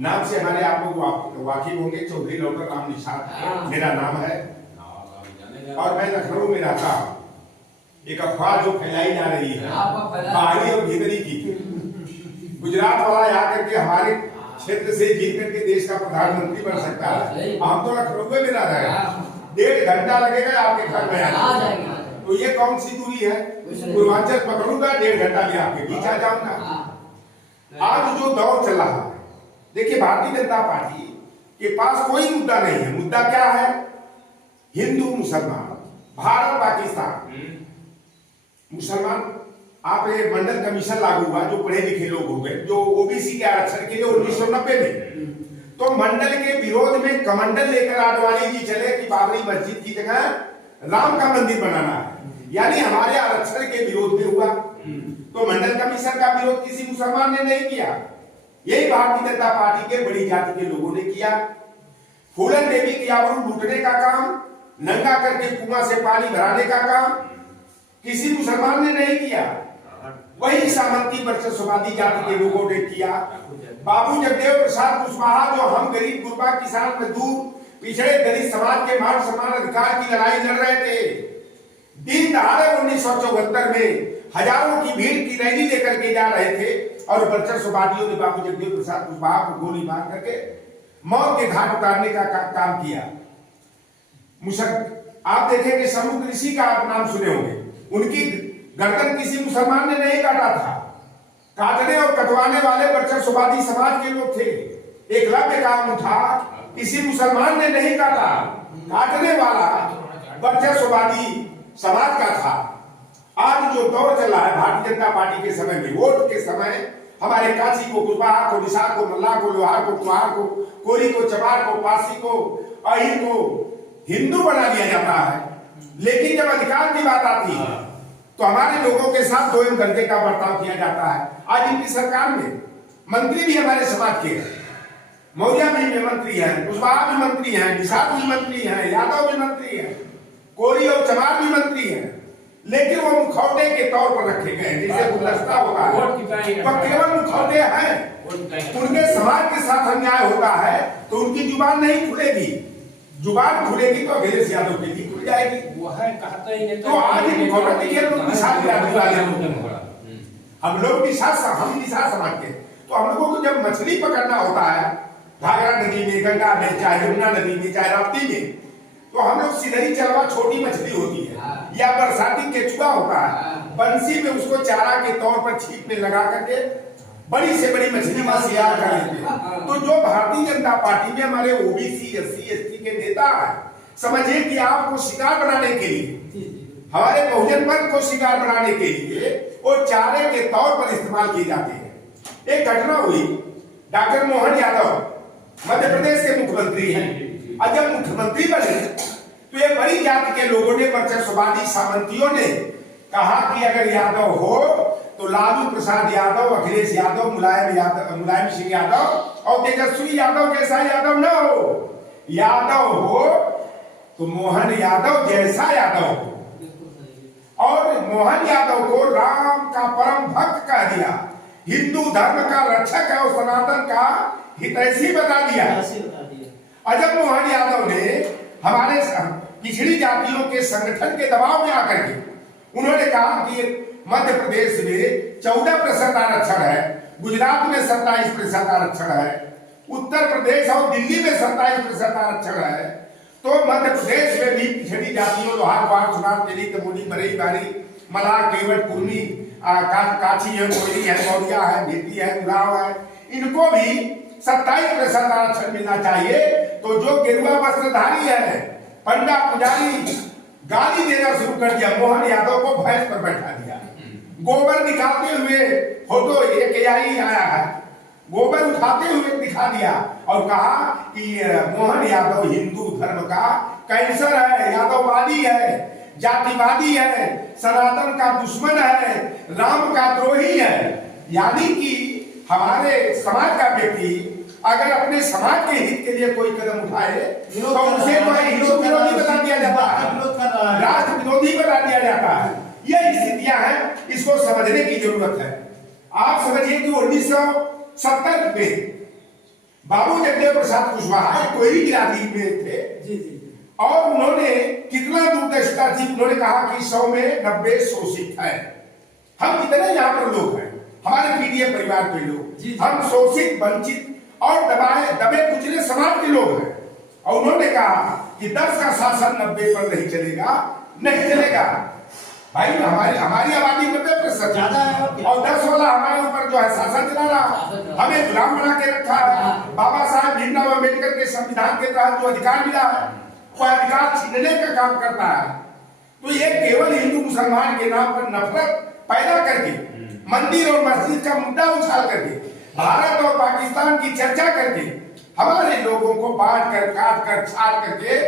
नाम से हमारे आप लोग वाकिफ होंगे, चौधरी डॉक्टर राम निषाद मेरा नाम है और मैं लखनऊ में रहता हूँ। एक अफवाह जो फैलाई जा रही है बाहरी और भीतरी की, गुजरात वाला आकर के हमारे क्षेत्र से जीत करके देश का प्रधानमंत्री बन सकता है। हम तो लखनऊ में रह रहे हैं, 1.5 घंटा लगेगा आपके घर में आने। तो ये कौन सी दूरी है? पूर्वांचल पकड़ूंगा, 1.5 घंटा में आपके बीच आ जाऊंगा। आज जो दौर चल रहा है, देखिए भारतीय जनता पार्टी के पास कोई मुद्दा नहीं है। मुद्दा क्या है? हिंदू मुसलमान, भारत पाकिस्तान। मुसलमान, आप ये मंडल कमीशन लागू हुआ, जो पढ़े लिखे लोग हो गए, जो ओबीसी के आरक्षण के लिए 1990 में, तो मंडल के विरोध में कमंडल लेकर आडवाणी जी चले कि बाबरी मस्जिद की जगह राम का मंदिर बनाना है, यानी हमारे आरक्षण के विरोध में हुआ। तो मंडल कमीशन का विरोध किसी मुसलमान ने नहीं किया, यही भारतीय जनता पार्टी के बड़ी जाति के लोगों ने किया। फूलन देवी की आबरू लूटने का काम, नंगा करके कुआं से पानी भराने का काम किसी मुसलमान ने नहीं किया, वही सामंती वर्चस्ववादी जाति के लोगों ने किया। बाबू जगदेव प्रसाद कुशवाहा, जो हम गरीब गुरबा किसान मजदूर पिछड़े दलित समाज के मान सम्मान अधिकार की लड़ाई लड़ रहे थे, दिन दहाड़े 1974 में हजारों की भीड़ की रैली लेकर के जा रहे थे और वर्चस्ववादियों ने बाबू जगदेव प्रसाद कुशवाहा को गोली मार करके मौत के घाट उतारने का काम किया। आप देखेंगे समुद्र ऋषि का आप नाम सुने होंगे, उनकी गर्दन किसी मुसलमान ने नहीं काटा था। काटने और कटवाने वाले वर्चस्ववादी समाज के लोग थे। एकलव्य का अंगूठा किसी मुसलमान ने नहीं काटा, काटने वाला वर्चस्ववादी समाज का था। आज जो दौर चल रहा है भारतीय जनता पार्टी के समय में, वोट के समय हमारे काशी को, कुशवाहा को, निषाद को, मल्ला को, लोहार को, कुम्हार को, कोरी को, चमार को, पासी को, अहिर को हिंदू बना दिया जाता है। लेकिन जब अधिकार की बात आती है तो हमारे लोगों के साथ 2 दर्जे का बर्ताव किया जाता है। आज इनकी सरकार में मंत्री भी हमारे समाज के हैं, मौर्या भी मंत्री है, कुशवाहा भी मंत्री है, निषाद भी मंत्री है, यादव भी मंत्री है, कोरी और चमार भी मंत्री है, लेकिन वो मुखौटे के तौर पर रखे गए, जैसे गुलदस्ता होगा, वो केवल मुखौटे हैं। उनके समाज के साथ अन्याय होता है तो उनकी जुबान नहीं खुलेगी, जुबान खुलेगी तो अखिलेश यादव की भी खुल जाएगी। वो है कहता ही नहीं। तो आज हम लोग निशा समाज के, तो हम लोगों को जब मछली पकड़ना होता है घाघरा नदी में, गंगा में, चाहे यमुना नदी में, चाहे राप्ती में, तो हम लोग सिधरी चलवा, छोटी मछली होती है या बरसाती केचुआ होता है, बंसी में उसको चारा के तौर पर छीप में लगा करके बड़ी से बड़ी मछली तैयार कर लेते हैं। तो जो भारतीय जनता पार्टी में हमारे ओबीसी, एससी, एसटी के नेता है, समझिए कि आपको शिकार बनाने के लिए, हमारे बहुजन वर्ग को शिकार बनाने के लिए वो चारे के तौर पर इस्तेमाल किए जाते हैं। एक घटना हुई, डॉक्टर मोहन यादव मध्य प्रदेश के मुख्यमंत्री हैं, और जब मुख्यमंत्री बने तो ये बड़ी जाति के लोगों ने, वर्चस्ववादी सामंतियों ने कहा कि अगर यादव हो तो लालू प्रसाद यादव, अखिलेश यादव, मुलायम सिंह यादव और तेजस्वी यादव जैसा यादव न हो, यादव हो तो मोहन यादव जैसा यादव हो। और मोहन यादव को राम का परम भक्त कह दिया, हिंदू धर्म का रक्षक और सनातन का हितैषी बता दिया। अजब मोहन यादव ने हमारे पिछड़ी जातियों के संगठन के दबाव में आकर के उन्होंने कहा कि मध्य प्रदेश में 14% आरक्षण है, गुजरात में 27% आरक्षण है, उत्तर प्रदेश और दिल्ली में 27% आरक्षण है, तो मध्य प्रदेश में भी पिछड़ी जातियों, लोहार, ग्वार, सुनार, तेली, तमोली, बरई, बारी, मलार, केवट, कुर्मी, काची है, कोयली है, मौर्या है, भीती है, उराव है, इनको भी 27% आरक्षण मिलना चाहिए। तो जो गेरुआ वस्त्रधारी है, पंडा पुजारी, गाली देना शुरू कर दिया, मोहन यादव को भैंस पर बैठा दिया, गोबर निकालते हुए फोटो एक आया है, गोबर उठाते हुए दिखा दिया और कहा कि मोहन यादव हिंदू धर्म का कैंसर है, यादववादी है, जातिवादी है, सनातन का दुश्मन है, राम का द्रोही है। यानी कि हमारे समाज का व्यक्ति अगर अपने समाज के हित के लिए कोई कदम उठाए तो उसे हिंदू विरोधी बता दिया जाता है, राष्ट्र विरोधी बता दिया जाता है। ये स्थितियां हैं, इसको समझने की जरूरत है। आप समझिए कि 1970 में बाबू जगदेव प्रसाद कुशवाहा कोई बिरादरी में थे जी जी और उन्होंने कितना दूरदर्शिता थी। उन्होंने कहा कि 100 में 90 शोषित है। हम कितने यहाँ पर लोग हैं, हमारे पीडीएफ परिवार के लोग, हम शोषित वंचित और दबे कुचले समाज के लोग हैं। और उन्होंने कहा कि 10 का शासन 90 पर नहीं चलेगा, नहीं चलेगा। भाई हमारी आबादी 90% ज्यादा है और 10 वाला हमारे ऊपर जो है शासन चला रहा, हमें गुलाम बना के रखा है। बाबा साहब भीमराव अम्बेडकर के संविधान के तहत जो अधिकार मिला है वो अधिकार छीनने का काम करता है। तो ये केवल हिंदू मुसलमान के नाम पर नफरत पैदा करके, मंदिर और मस्जिद का मुद्दा उछाल करके, भारत और पाकिस्तान की चर्चा करके हमारे लोगों को बांट कर, काट कर, छाट करके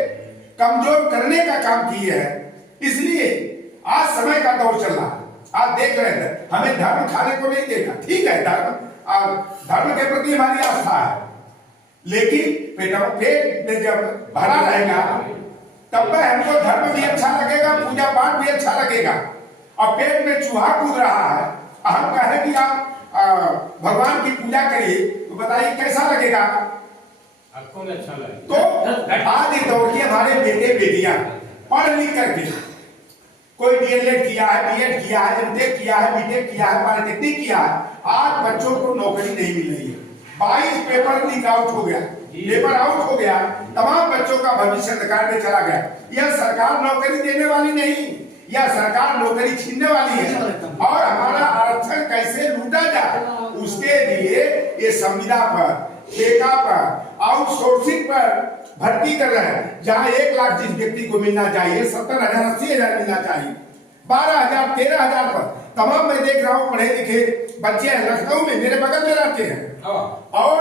कमजोर करने का काम किए हैं। इसलिए आज समय का दौर चल रहा है। आप देख रहे हैं हमें धर्म खाने को नहीं देगा, ठीक है, धर्म के प्रति हमारी आस्था है, लेकिन पेट में जब भरा रहेगा तब हमको धर्म भी अच्छा लगेगा, पूजा पाठ भी अच्छा लगेगा। और पेट में चूहा कूद रहा है, हम कहें कि आप भगवान की पूजा करिए, तो बताइए कैसा लगेगा आपको में अच्छा लगे। तो आज इस दौर के हमारे बेटे बेटियां पढ़ लिख करके, कोई डीएलएड किया है, बीएड किया है, एमटेक किया है, बीटेक किया है, पॉलिटेक्निक किया है, आज बच्चों को नौकरी नहीं मिल रही है। 22 पेपर लीक आउट हो गया, पेपर आउट हो गया, तमाम बच्चों का भविष्य अंधकार में चला गया। यह सरकार नौकरी देने वाली नहीं, यह सरकार नौकरी छीनने वाली है। और हमारा आरक्षण कैसे लूटा जाए उसके लिए ये संविदा पर, ठेका पर, आउटसोर्सिंग पर भर्ती कर रहे हैं। जहां 1 लाख जिस व्यक्ति को मिलना चाहिए 70,000 80,000 मिलना चाहिए, 12,000 13,000 पर तमाम मैं देख रहा हूँ पढ़े लिखे बच्चे हैं, लखनऊ में मेरे बगल में रहते हैं और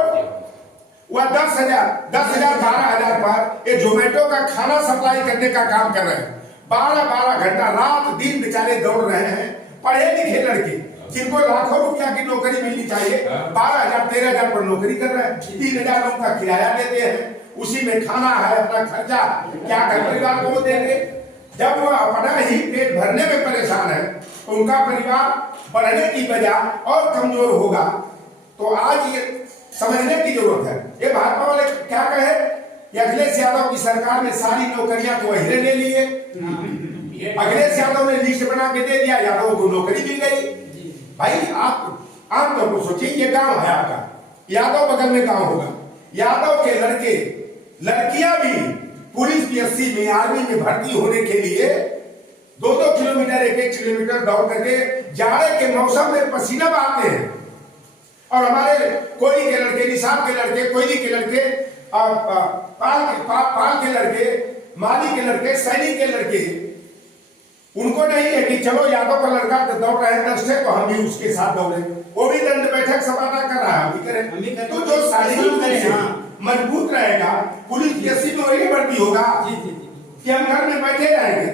वह 10,000 12,000 पर ये जोमेटो का खाना सप्लाई करने का काम कर रहे हैं। 12-12 घंटा रात दिन बेचारे दौड़ रहे हैं, पढ़े लिखे लड़के जिनको लाखों रुपया की नौकरी मिलनी चाहिए, 12,000 13,000 पर नौकरी कर रहे हैं। 3,000 लोग का किराया देते हैं, उसी में खाना है, अपना खर्चा क्या घर परिवार को देंगे। जब वो अपना ही पेट भरने में परेशान है तो उनका परिवार बढ़ने की बजाय और कमजोर होगा। तो आज ये समझने की जरूरत है। ये भाजपा वाले क्या कहे, अखिलेश यादव की सरकार में सारी नौकरियां तो वही ले लिए, अखिलेश यादव ने लिस्ट बना के दे दिया, यादव को नौकरी मिल गई। भाई आप आमतौर पर सोचिए, ये गांव है आपका, यादव बगल में गांव होगा, यादव के लड़के लड़कियां भी पुलिस पीएससी में, आर्मी में भर्ती होने के लिए 2-2 किलोमीटर 1-1 किलोमीटर दौड़ करके जाड़े के मौसम में पसीना बहाते हैं। और हमारे कोयली के लड़के, निशान के लड़के, कोयली के लड़के, पाल के लड़के, माली के लड़के, सैनिक के लड़के, उनको नहीं है कि चलो यादव का लड़का दौड़ रहे हैं 10 से तो हम भी उसके साथ दौड़े। वो भी दंड बैठक सपाटा कर रहा है, हम भी करें। तो जो शारीरिक मजबूत रहेगा, पुलिस पीएससी में वही भर्ती होगा कि हम घर में बैठे रहेंगे,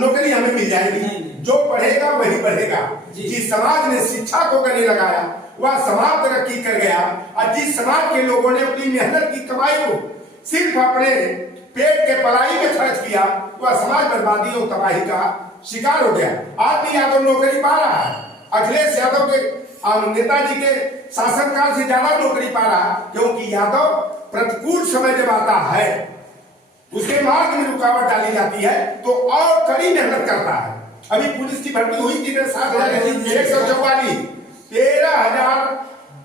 नौकरी हमें मिल जाएगी। जो पढ़ेगा वही बढ़ेगा। जिस समाज ने शिक्षा को गले लगाया वह समाज तरक्की कर गया, और जिस समाज के लोगों ने अपनी मेहनत की कमाई को सिर्फ अपने पेट के पलाई में खर्च किया, वह समाज बर्बादी और तबाही का शिकार हो गया। आज भी यादव नौकरी पा रहा है, अखिलेश यादव के नेताजी के शासनकाल से ज्यादा नौकरी पा रहा है, क्योंकि यादव प्रतिकूल समय जब आता है उसके मार्ग में रुकावट डाली जाती है तो और कड़ी मेहनत करता है। अभी पुलिस की भर्ती हुई थी 7,144, 13,000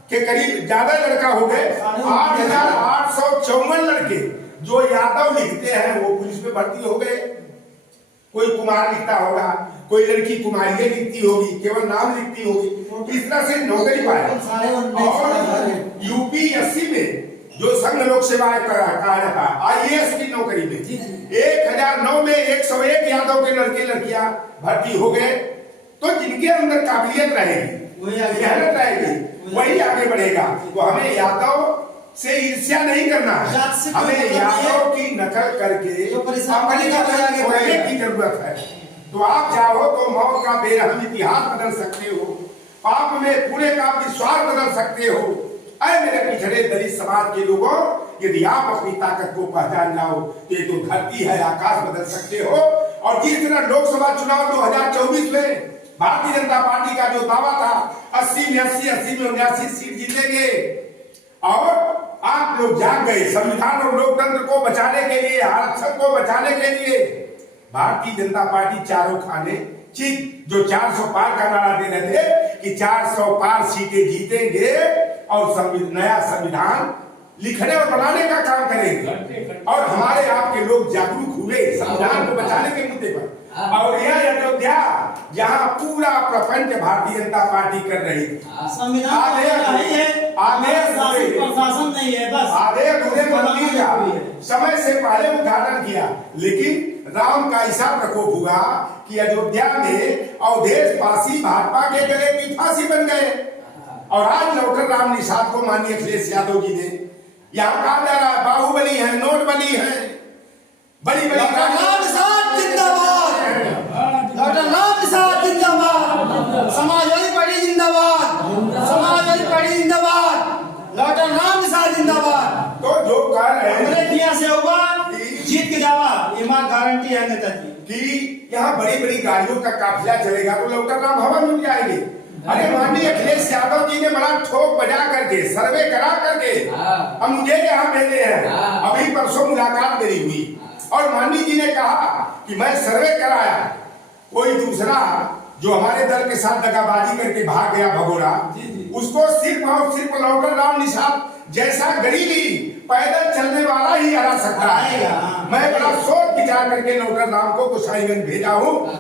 के करीब ज्यादा लड़का हो गए, 8,854 लड़के जो यादव लिखते हैं वो पुलिस में भर्ती हो गए। कोई कुमार लिखता होगा, कोई लड़की कुमारियां लिखती होगी, केवल नाम लिखती होगी, इस तरह से नौकरी पाए। और यूपीएससी में जो संघ लोक सेवाएं कहा जाता है, आईएएस की नौकरी में 1009 में 101 यादव के लड़के लड़कियां भर्ती हो गए। तो जिनके अंदर काबिलियत रहेगी, मेहनत रहेगी, वही आगे बढ़ेगा। तो हमें यादव से ईर्ष्या नहीं करना है, हमें यादव की नकल करके बढ़ने की जरूरत है। तो आप चाहो तो मौत का बेरहम इतिहास बदल सकते हो, पाप में पूरे का विश्वास बदल सकते हो। अरे मेरे पिछड़े दलित समाज के लोगों, यदि आप अपनी ताकत को पहचान जाओ तो ये तो धरती है, आकाश बदल सकते हो। और जिस तरह लोकसभा चुनाव 2024 में भारतीय जनता पार्टी का जो दावा था 80 में 80, 80 में 79 सीट जीतेंगे, और आप आप लोग जाग गए संविधान और लोकतंत्र को बचाने के लिए, आरक्षण को बचाने के लिए। भारतीय जनता पार्टी चारों खाने चित जो 400 पार का नारा दे रहे थे कि 400 पार सीटें जीतेंगे और नया संविधान लिखने और बनाने का काम करेंगे। और हमारे आपके लोग जागरूक हुए संविधान को बचाने के मुद्दे पर। और यह अयोध्या जहाँ पूरा प्रपंच भारतीय जनता पार्टी कर रही थी, संविधान नहीं है, प्रशासन नहीं है, बस आधे अधूरे मंदिर का समय से पहले उद्घाटन किया, लेकिन राम का ऐसा प्रकोप हुआ कि अयोध्या में अवधेश पासी भाजपा के गले की फांसी बन गए। और आज लौटकर राम निषाद को माननीय अखिलेश यादव जी ने यहाँ कहा जा रहा है बाहुबली है, नोटबली है, बड़ी बड़ी समाजवादी पार्टी जिंदाबाद, समाजवादी पार्टी जिंदाबाद, लौटन राम निषाद जिंदाबाद। तो जो कह रहे हैं किया से होगा जीत के जावा, ये मां गारंटी है नेताजी कि यहाँ बड़ी बड़ी गाड़ियों का काफिला चलेगा तो लौटन राम हवा मिल जाएंगे। अरे माननीय अखिलेश यादव जी ने बड़ा ठोक बजा करके सर्वे करा करके अब मुझे यहाँ भेजे हैं। अभी परसों मुलाकात मेरी हुई और माननीय जी ने कहा कि मैं सर्वे कराया, कोई दूसरा जो हमारे दल के साथ दगाबाजी करके भाग गया भगोड़ा, उसको सिर्फ और सिर्फ लौटन राम निषाद जैसा गरीबी पैदल चलने वाला ही हरा सकता है। मैं बड़ा सोच विचार करके लौटन राम को गोसाईगंज भेजा हूँ।